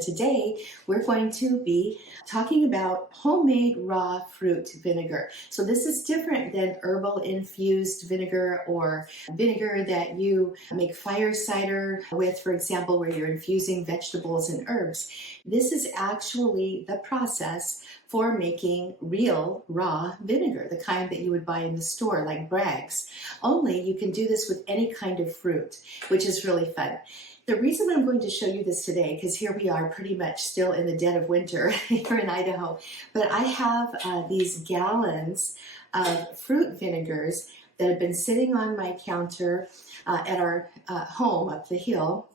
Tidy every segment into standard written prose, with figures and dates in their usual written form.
Today, we're going to be talking about homemade raw fruit vinegar. So this is different than herbal infused vinegar or vinegar that you make fire cider with, for example, where you're infusing vegetables and herbs. This is actually the process for making real raw vinegar, the kind that you would buy in the store, like Bragg's. Only you can do this with any kind of fruit, which is really fun. The reason I'm going to show you this today, because here we are pretty much still in the dead of winter here in Idaho, but I have these gallons of fruit vinegars that have been sitting on my counter at our home up the hill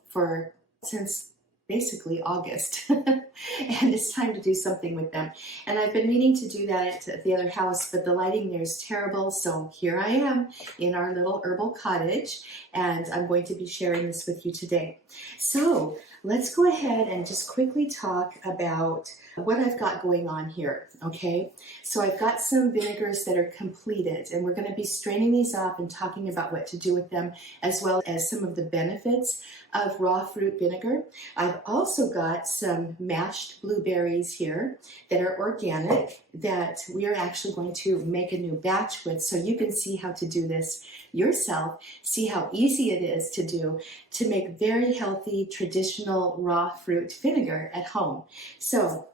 since basically August. And it's time to do something with them. And I've been meaning to do that at the other house, but the lighting there is terrible. So here I am in our little herbal cottage, and I'm going to be sharing this with you today. So let's go ahead and just quickly talk about what I've got going on here, okay? So I've got some vinegars that are completed, and we're going to be straining these off and talking about what to do with them, as well as some of the benefits of raw fruit vinegar. I've also got some mashed blueberries here that are organic that we are actually going to make a new batch with, so you can see how to do this yourself, see how easy it is to do to make very healthy traditional raw fruit vinegar at home. So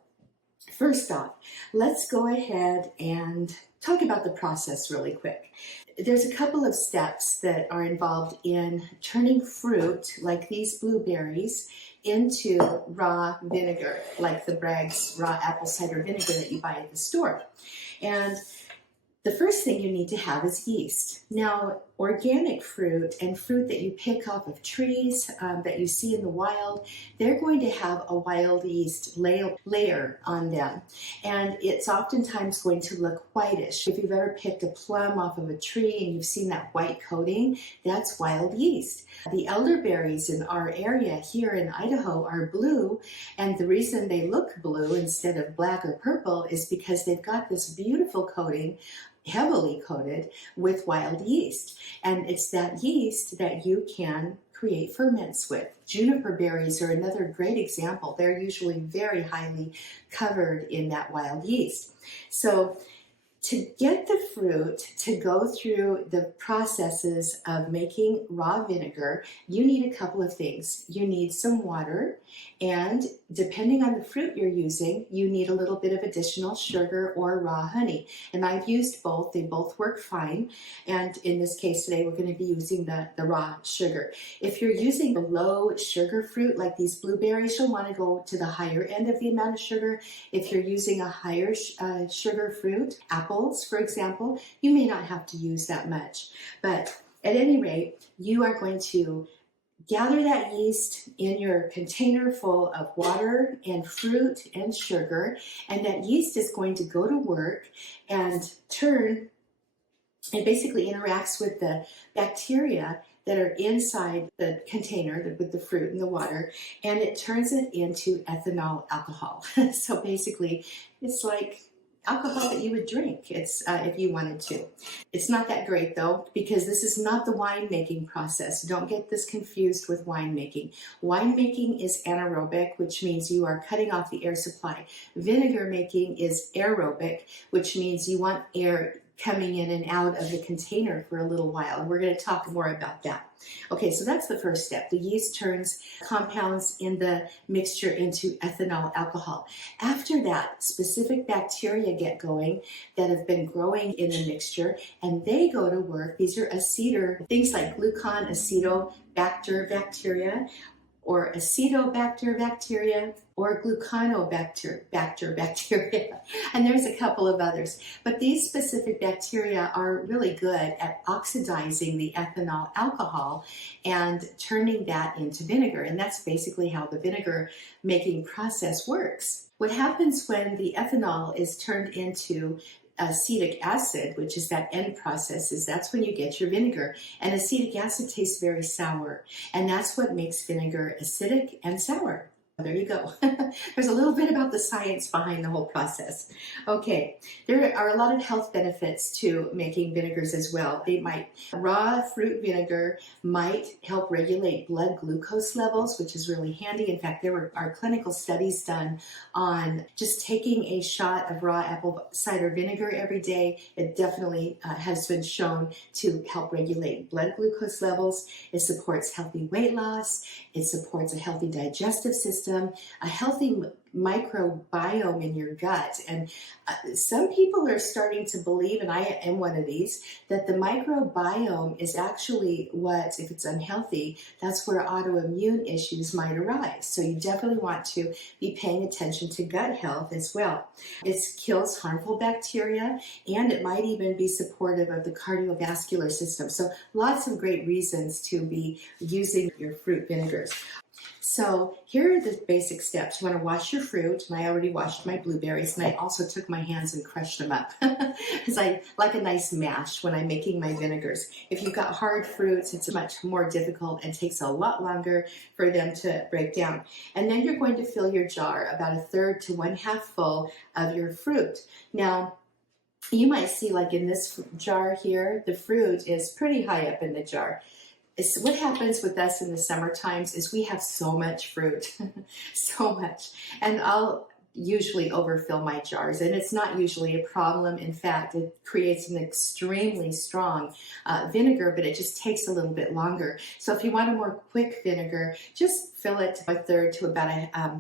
first off, let's go ahead and talk about the process really quick. There's a couple of steps that are involved in turning fruit, like these blueberries, into raw vinegar, like the Bragg's raw apple cider vinegar that you buy at the store. And the first thing you need to have is yeast. Now, organic fruit and fruit that you pick off of trees that you see in the wild, they're going to have a wild yeast layer on them. And it's oftentimes going to look whitish. If you've ever picked a plum off of a tree and you've seen that white coating, that's wild yeast. The elderberries in our area here in Idaho are blue, and the reason they look blue instead of black or purple is because they've got this beautiful coating, heavily coated with wild yeast. And it's that yeast that you can create ferments with. Juniper berries are another great example. They're usually very highly covered in that wild yeast. So to get the fruit to go through the processes of making raw vinegar, you need a couple of things. You need some water, and depending on the fruit you're using, you need a little bit of additional sugar or raw honey. And I've used both. They both work fine. And in this case today, we're going to be using the raw sugar. If you're using a low sugar fruit like these blueberries, you'll want to go to the higher end of the amount of sugar. If you're using a higher sugar fruit, apples, for example, you may not have to use that much. But at any rate, you are going to gather that yeast in your container full of water and fruit and sugar, and that yeast is going to go to work and it basically interacts with the bacteria that are inside the container with the fruit and the water, and it turns it into ethanol alcohol. So basically, it's like alcohol that you would drink if you wanted to. It's not that great though, because this is not the winemaking process. Don't get this confused with winemaking. Winemaking is anaerobic, which means you are cutting off the air supply. Vinegar making is aerobic, which means you want air coming in and out of the container for a little while. And we're going to talk more about that. Okay, so that's the first step. The yeast turns compounds in the mixture into ethanol alcohol. After that, specific bacteria get going that have been growing in the mixture, and they go to work. These are things like glucan acetobacter bacteria, or acetobacter bacteria, or glucanobacter bacteria. And there's a couple of others. But these specific bacteria are really good at oxidizing the ethanol alcohol and turning that into vinegar. And that's basically how the vinegar making process works. What happens when the ethanol is turned into acetic acid, which is that end process, that's when you get your vinegar. And acetic acid tastes very sour, and that's what makes vinegar acidic and sour. There you go. There's a little bit about the science behind the whole process. Okay, there are a lot of health benefits to making vinegars as well. Raw fruit vinegar might help regulate blood glucose levels, which is really handy. In fact, there are clinical studies done on just taking a shot of raw apple cider vinegar every day. It definitely has been shown to help regulate blood glucose levels. It supports healthy weight loss. It supports a healthy digestive system, a healthy microbiome in your gut. And some people are starting to believe, and I am one of these, that the microbiome is actually what, if it's unhealthy, that's where autoimmune issues might arise. So you definitely want to be paying attention to gut health as well. It kills harmful bacteria, and it might even be supportive of the cardiovascular system. So lots of great reasons to be using your fruit vinegars. So here are the basic steps. You want to wash your fruit, and I already washed my blueberries, and I also took my hands and crushed them up because I like a nice mash when I'm making my vinegars. If you've got hard fruits, it's much more difficult and takes a lot longer for them to break down. And then you're going to fill your jar about 1/3 to 1/2 full of your fruit. Now, you might see, like in this jar here, the fruit is pretty high up in the jar. What happens with us in the summer times is we have so much fruit, so much. And I'll usually overfill my jars, and it's not usually a problem. In fact, it creates an extremely strong vinegar, but it just takes a little bit longer. So if you want a more quick vinegar, just fill it 1/3 to about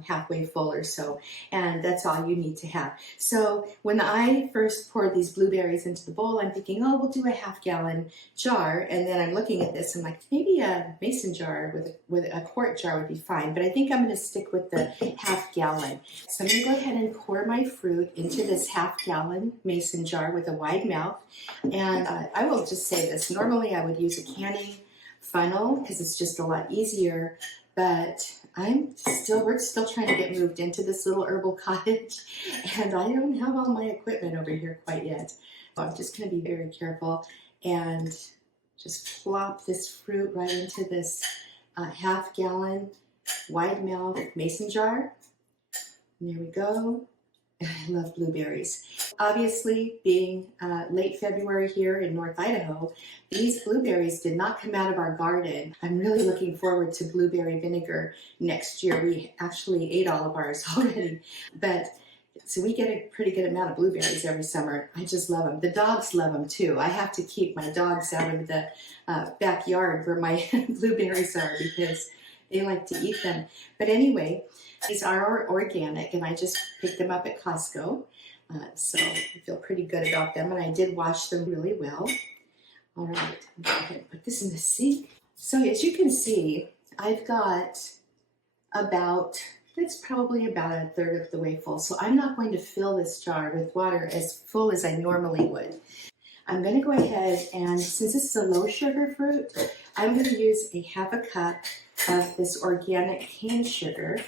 halfway full or so, and that's all you need to have. So when I first poured these blueberries into the bowl, I'm thinking, oh, we'll do a 1/2 gallon jar, and then I'm looking at this, and I'm like, maybe a mason jar with a quart jar would be fine, but I think I'm going to stick with the 1/2 gallon. So I'm going to go ahead and pour my fruit into this 1/2 gallon mason jar with a wide mouth. And I will just say this, normally I would use a canning funnel because it's just a lot easier, but we're still trying to get moved into this little herbal cottage, and I don't have all my equipment over here quite yet. So I'm just going to be very careful and just plop this fruit right into this 1/2 gallon wide mouth mason jar. And there we go. I love blueberries. Obviously, being late February here in North Idaho, these blueberries did not come out of our garden. I'm really looking forward to blueberry vinegar next year. We actually ate all of ours already, so we get a pretty good amount of blueberries every summer. I just love them. The dogs love them too. I have to keep my dogs out of the backyard where my blueberries are because they like to eat them. But anyway, these are organic, and I just picked them up at Costco. So I feel pretty good about them, and I did wash them really well. All right, I'm going to go ahead and put this in the sink. So as you can see, I've got it's probably about 1/3 of the way full. So I'm not going to fill this jar with water as full as I normally would. I'm going to go ahead and, since this is a low sugar fruit, I'm going to use a 1/2 cup of this organic cane sugar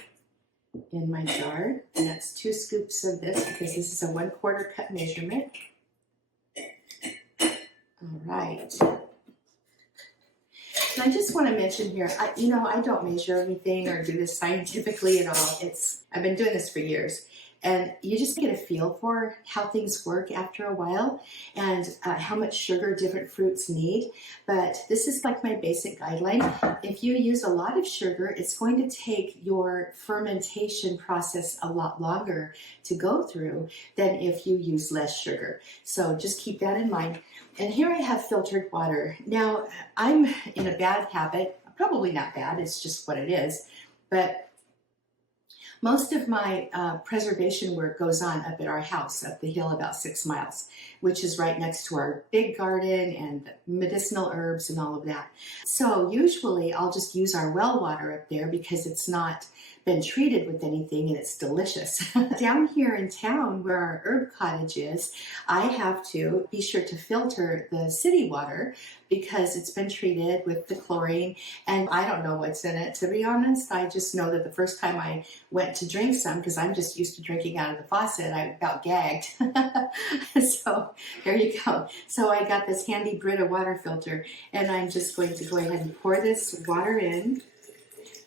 in my jar, and that's 2 scoops of this because this is a 1/4 cup measurement. All right. And I just want to mention here, I don't measure anything or do this scientifically at all. I've been doing this for years. And you just get a feel for how things work after a while and how much sugar different fruits need. But this is like my basic guideline. If you use a lot of sugar, it's going to take your fermentation process a lot longer to go through than if you use less sugar. So just keep that in mind. And here I have filtered water. Now, I'm in a bad habit, probably not bad, it's just what it is, but most of my preservation work goes on up at our house, up the hill about 6 miles, which is right next to our big garden and medicinal herbs and all of that. So usually I'll just use our well water up there because it's not been treated with anything and it's delicious. Down here in town where our herb cottage is, I have to be sure to filter the city water because it's been treated with the chlorine, and I don't know what's in it, to be honest. I just know that the first time I went to drink some, because I'm just used to drinking out of the faucet, I about gagged. So there you go. So I got this handy Brita water filter, and I'm just going to go ahead and pour this water in.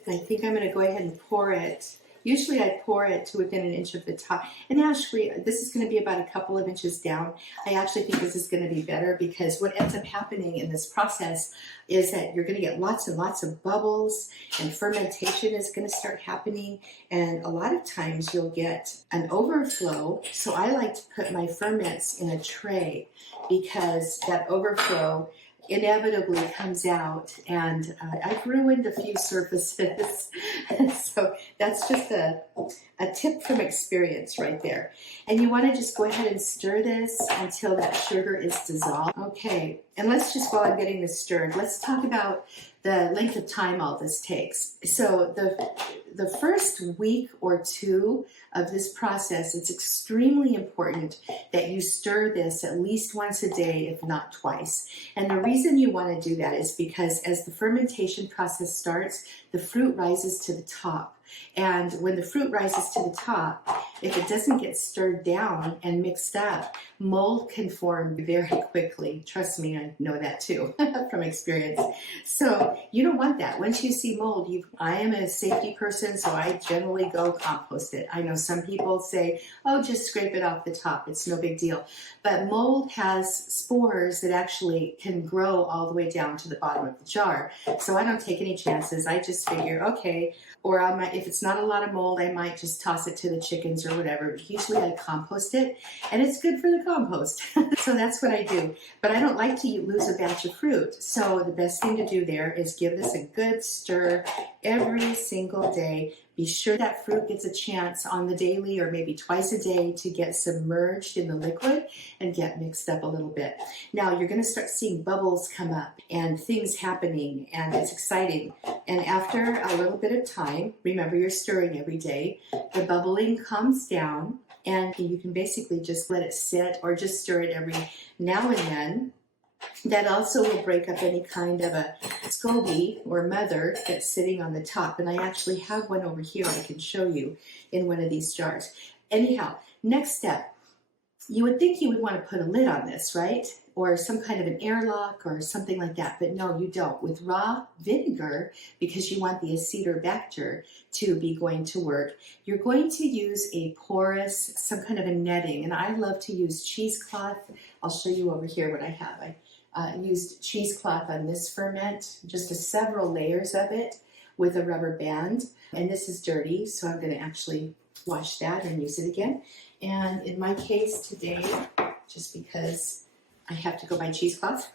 And I think I'm going to go ahead and pour it Usually I pour it to within an inch of the top. And actually, this is going to be about a couple of inches down. I actually think this is going to be better because what ends up happening in this process is that you're going to get lots and lots of bubbles, and fermentation is going to start happening. And a lot of times you'll get an overflow. So I like to put my ferments in a tray because that overflow inevitably comes out, and I've ruined a few surfaces. So that's just a tip from experience right there. And you want to just go ahead and stir this until that sugar is dissolved. Okay, and let's just, while I'm getting this stirred, let's talk about the length of time all this takes. So the first week or two of this process, it's extremely important that you stir this at least once a day, if not twice. And the reason you want to do that is because as the fermentation process starts, the fruit rises to the top. And when the fruit rises to the top, if it doesn't get stirred down and mixed up, mold can form very quickly. Trust me, I know that too from experience. So you don't want that. Once you see mold, I am a safety person, so I generally go compost it. I know some people say, oh, just scrape it off the top. It's no big deal. But mold has spores that actually can grow all the way down to the bottom of the jar. So I don't take any chances. I just figure, okay, or I might, if it's not a lot of mold, I might just toss it to the chickens or whatever. Usually I compost it, and it's good for the compost. So that's what I do. But I don't like to lose a batch of fruit. So the best thing to do there is give this a good stir every single day. Be sure that fruit gets a chance on the daily or maybe twice a day to get submerged in the liquid and get mixed up a little bit. Now you're going to start seeing bubbles come up and things happening, and it's exciting. And after a little bit of time, remember you're stirring every day, the bubbling calms down, and you can basically just let it sit or just stir it every now and then. That also will break up any kind of a SCOBY or mother that's sitting on the top. And I actually have one over here I can show you in one of these jars. Anyhow, next step. You would think you would want to put a lid on this, right? Or some kind of an airlock or something like that. But no, you don't. With raw vinegar, because you want the Acetobacter to be going to work, you're going to use a porous, some kind of a netting. And I love to use cheesecloth. I'll show you over here what I have. I used cheesecloth on this ferment, just several layers of it with a rubber band. And this is dirty, so I'm going to actually wash that and use it again. And in my case today, just because I have to go buy cheesecloth,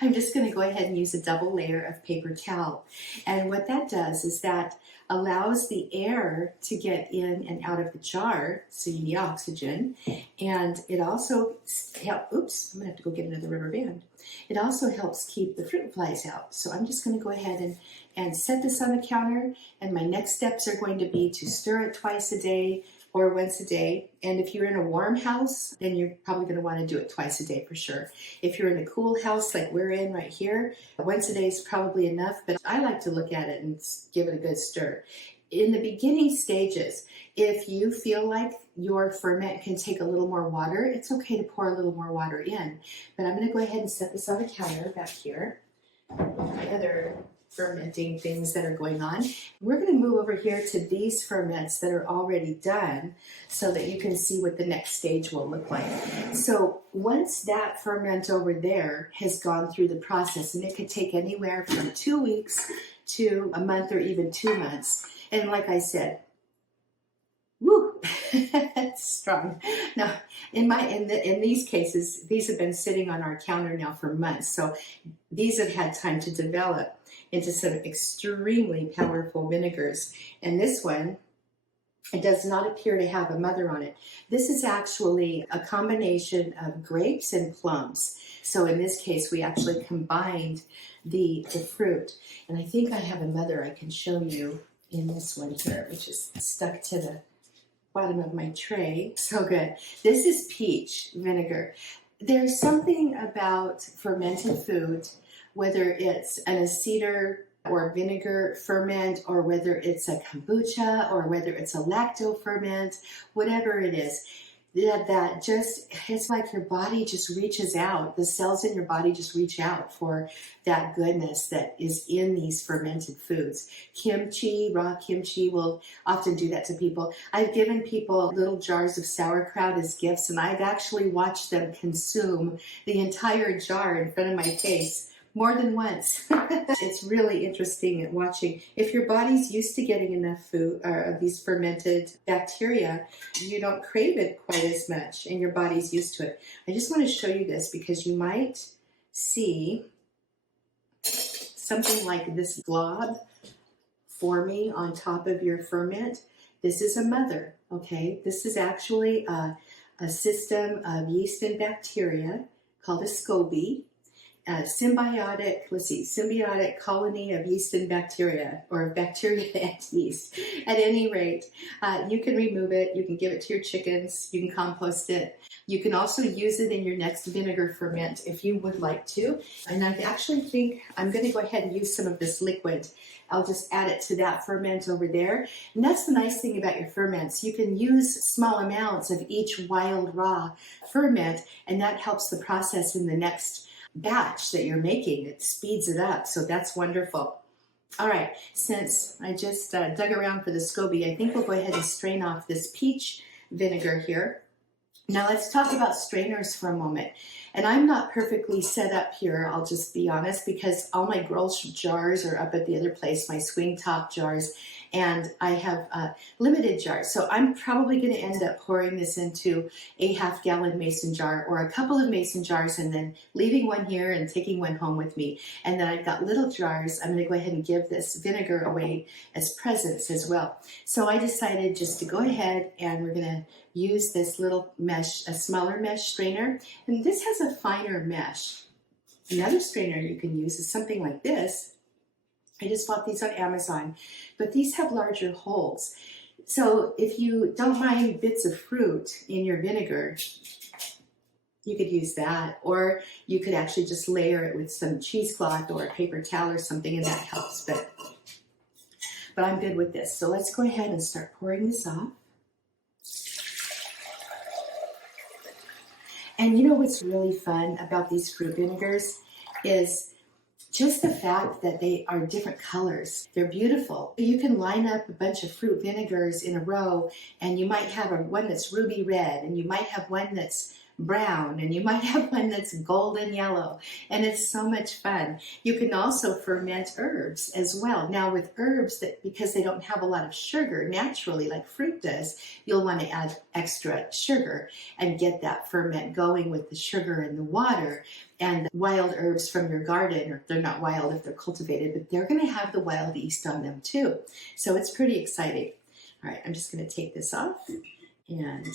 I'm just going to go ahead and use a double layer of paper towel. And what that does is that allows the air to get in and out of the jar, so you need oxygen. And it also helps, oops, I'm going to have to go get another rubber band. It also helps keep the fruit flies out. So I'm just going to go ahead and set this on the counter. And my next steps are going to be to stir it twice a day or once a day. And if you're in a warm house, then you're probably going to want to do it twice a day for sure. If you're in a cool house like we're in right here, once a day is probably enough, but I like to look at it and give it a good stir. In the beginning stages, if you feel like your ferment can take a little more water, it's okay to pour a little more water in. But I'm going to go ahead and set this on the counter back here. My other fermenting things that are going on. We're going to move over here to these ferments that are already done so that you can see what the next stage will look like. So once that ferment over there has gone through the process, and it could take anywhere from 2 weeks to a month or even 2 months. And like I said, woo, it's strong. Now, in these cases, these have been sitting on our counter now for months. So these have had time to develop into some extremely powerful vinegars. And this one, it does not appear to have a mother on it. This is actually a combination of grapes and plums. So in this case, we actually combined the fruit. And I think I have a mother I can show you in this one here, which is stuck to the bottom of my tray. So good. This is peach vinegar. There's something about fermented food, whether it's an acetobacter or vinegar ferment, or whether it's a kombucha, or whether it's a lacto ferment, whatever it is, Yeah, that just, it's like your body just reaches out. The cells in your body just reach out for that goodness that is in these fermented foods. Kimchi, raw kimchi will often do that to people. I've given people little jars of sauerkraut as gifts, and I've actually watched them consume the entire jar in front of my face more than once. It's really interesting at watching. If your body's used to getting enough food or of these fermented bacteria, you don't crave it quite as much and your body's used to it. I just want to show you this because you might see something like this glob forming on top of your ferment. This is a mother, okay? This is actually a system of yeast and bacteria called a SCOBY. Symbiotic colony of yeast and bacteria, or bacteria and yeast. At any rate, you can remove it, you can give it to your chickens, you can compost it. You can also use it in your next vinegar ferment if you would like to. And I actually think I'm going to go ahead and use some of this liquid. I'll just add it to that ferment over there. And that's the nice thing about your ferments. You can use small amounts of each wild raw ferment, and that helps the process in the next batch that you're making. It speeds it up, so that's wonderful. All right, since I just dug around for the SCOBY, I think we'll go ahead and strain off this peach vinegar here. Now let's talk about strainers for a moment. And I'm not perfectly set up here, I'll just be honest, because all my Grolsch jars are up at the other place, my swing top jars, and I have limited jars. So I'm probably going to end up pouring this into a half-gallon mason jar or a couple of mason jars and then leaving one here and taking one home with me. And then I've got little jars. I'm going to go ahead and give this vinegar away as presents as well. So I decided just to go ahead and we're going to use this little mesh, a smaller mesh strainer. And this has a finer mesh. Another strainer you can use is something like this. I just bought these on Amazon, but these have larger holes. So if you don't mind bits of fruit in your vinegar, you could use that, or you could actually just layer it with some cheesecloth or a paper towel or something, and that helps. But I'm good with this. So let's go ahead and start pouring this off. And you know what's really fun about these fruit vinegars is just the fact that they are different colors. They're beautiful. You can line up a bunch of fruit vinegars in a row, and you might have one that's ruby red, and you might have one that's brown, and you might have one that's golden yellow, and it's so much fun. You can also ferment herbs as well. Now with herbs, that because they don't have a lot of sugar naturally like fruit does, you'll want to add extra sugar and get that ferment going with the sugar and the water. And wild herbs from your garden, or they're not wild if they're cultivated, but they're going to have the wild yeast on them too. So it's pretty exciting. All right, I'm just going to take this off. And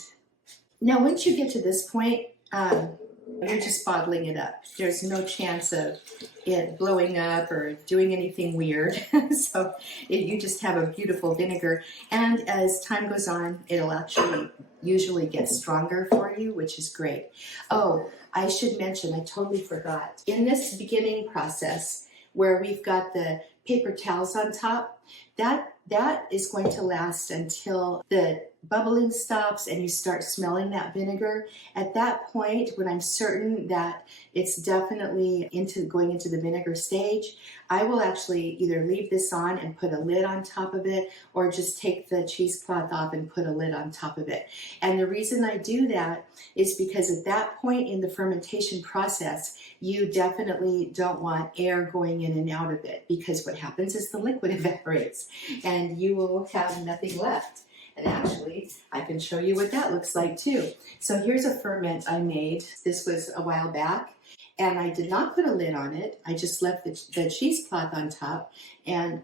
now once you get to this point, you're just bottling it up. There's no chance of it blowing up or doing anything weird. So you just have a beautiful vinegar. And as time goes on, it'll actually usually get stronger for you, which is great. Oh, I should mention, I totally forgot. In this beginning process where we've got the paper towels on top, that is going to last until the bubbling stops and you start smelling that vinegar. At that point, when I'm certain that it's definitely going into the vinegar stage, I will actually either leave this on and put a lid on top of it, or just take the cheesecloth off and put a lid on top of it. And the reason I do that is because at that point in the fermentation process, you definitely don't want air going in and out of it, because what happens is the liquid evaporates and you will have nothing left. And actually, I can show you what that looks like too. So here's a ferment I made. This was a while back, and I did not put a lid on it. I just left the cheesecloth on top, and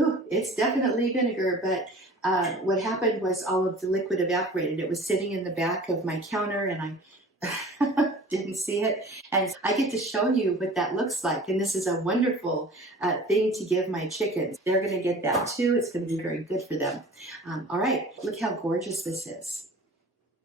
ooh, it's definitely vinegar, but what happened was all of the liquid evaporated. It was sitting in the back of my counter, and I didn't see it. And I get to show you what that looks like. And this is a wonderful thing to give my chickens. They're going to get that too. It's going to be very good for them. All right, look how gorgeous this is.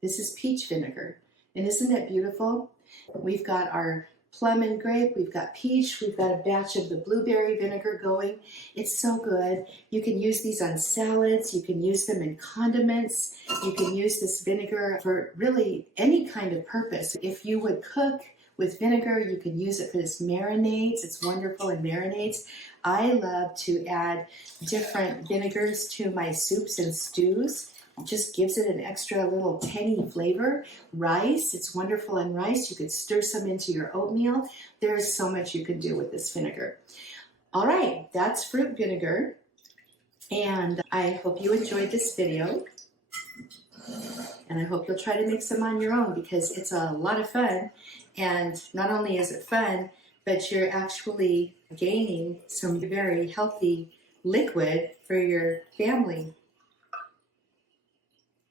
This is peach vinegar. And isn't it beautiful? We've got our plum and grape, we've got peach, we've got a batch of the blueberry vinegar going. It's so good. You can use these on salads, you can use them in condiments, you can use this vinegar for really any kind of purpose. If you would cook with vinegar, you can use it for this marinades. It's wonderful in marinades. I love to add different vinegars to my soups and stews. It just gives it an extra little tangy flavor. Rice, it's wonderful in rice. You could stir some into your oatmeal. There's so much you can do with this vinegar. All right, that's fruit vinegar. And I hope you enjoyed this video. And I hope you'll try to make some on your own because it's a lot of fun. And not only is it fun, but you're actually gaining some very healthy liquid for your family.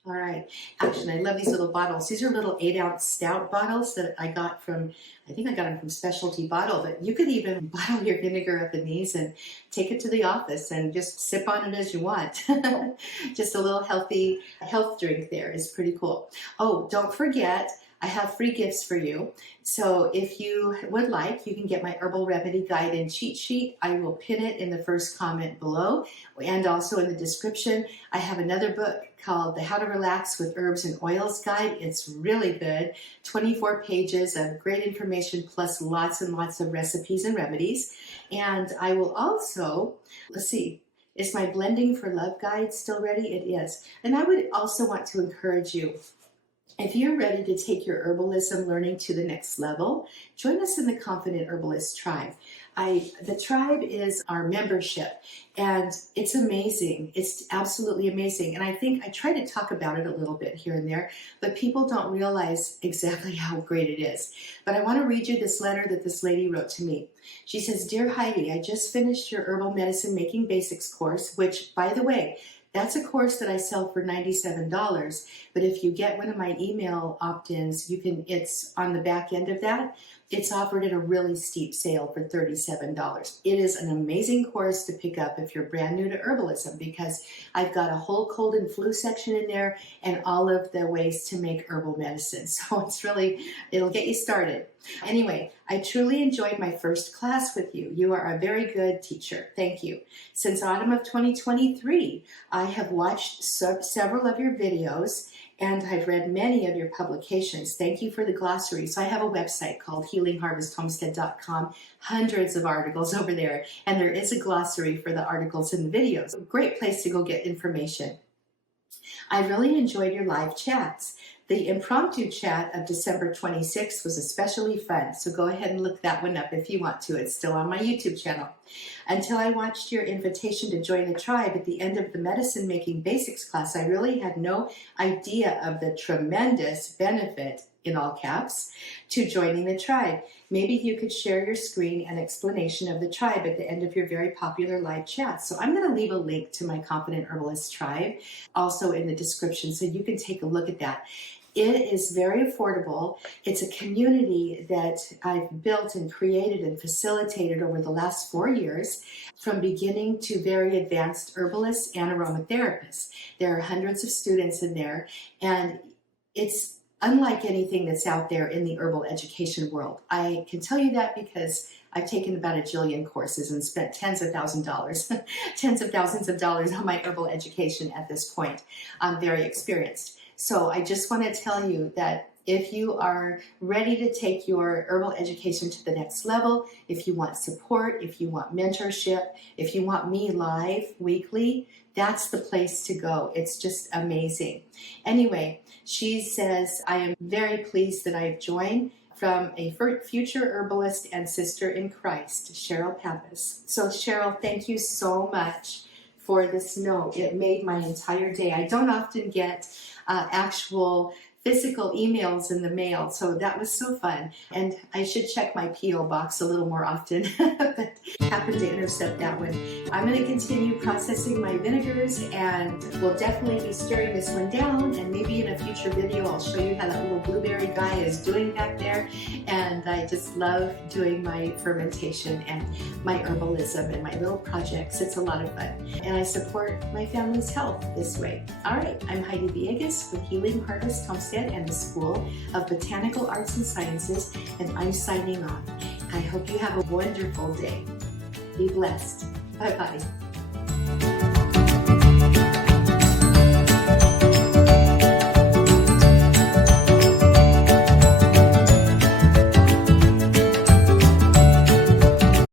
All right, actually, I love these little bottles. These are little 8-ounce stout bottles that I got from, I think I got them from Specialty Bottle, but you could even bottle your vinegar up in these and take it to the office and just sip on it as you want. Just a little healthy health drink there is pretty cool. Oh, don't forget, I have free gifts for you. So if you would like, you can get my Herbal Remedy Guide and Cheat Sheet. I will pin it in the first comment below and also in the description. I have another book called The How to Relax with Herbs and Oils Guide. It's really good. 24 pages of great information plus lots and lots of recipes and remedies. And I will also, let's see, is my Blending for Love Guide still ready? It is. And I would also want to encourage you, if you're ready to take your herbalism learning to the next level, join us in the Confident Herbalist Tribe. The tribe is our membership, and it's amazing. It's absolutely amazing. And I think I try to talk about it a little bit here and there, but people don't realize exactly how great it is. But I want to read you this letter that this lady wrote to me. She says, "Dear Heidi, I just finished your Herbal Medicine Making Basics course," which, by the way, that's a course that I sell for $97, but if you get one of my email opt-ins, it's on the back end of that. It's offered at a really steep sale for $37. It is an amazing course to pick up if you're brand new to herbalism because I've got a whole cold and flu section in there and all of the ways to make herbal medicine. So it'll get you started. Anyway, I truly enjoyed my first class with you. You are a very good teacher. Thank you. Since autumn of 2023, I have watched several of your videos and I've read many of your publications. Thank you for the glossary. So I have a website called healingharvesthomestead.com, hundreds of articles over there, and there is a glossary for the articles in the videos. A great place to go get information. I really enjoyed your live chats. The impromptu chat of December 26th was especially fun, so go ahead and look that one up if you want to. It's still on my YouTube channel. Until I watched your invitation to join the tribe at the end of the Medicine Making Basics class, I really had no idea of the tremendous benefit, in all caps, to joining the tribe. Maybe you could share your screen and explanation of the tribe at the end of your very popular live chat. So I'm going to leave a link to my Confident Herbalist tribe also in the description so you can take a look at that. It is very affordable. It's a community that I've built and created and facilitated over the last 4 years, from beginning to very advanced herbalists and aromatherapists. There are hundreds of students in there, and it's unlike anything that's out there in the herbal education world. I can tell you that because I've taken about a jillion courses and spent tens of thousands of dollars on my herbal education at this point. I'm very experienced. So I just want to tell you that if you are ready to take your herbal education to the next level, if you want support, if you want mentorship, if you want me live weekly, that's the place to go. It's just amazing. Anyway, she says, I am very pleased that I've joined, from a future herbalist and sister in Christ, Cheryl Pappas. So Cheryl, thank you so much for this note. It made my entire day. I don't often get actual physical emails in the mail, so that was so fun. And I should check my P.O. box a little more often, but happened to intercept that one. I'm going to continue processing my vinegars, and we'll definitely be stirring this one down, and maybe in a future video I'll show you how that little blueberry guy is doing back there. And I just love doing my fermentation and my herbalism and my little projects. It's a lot of fun, and I support my family's health this way. All right, I'm Heidi Villegas with Healing Harvest Homestead. Homestead and the School of Botanical Arts and Sciences, and I'm signing off. I hope you have a wonderful day. Be blessed. Bye-bye.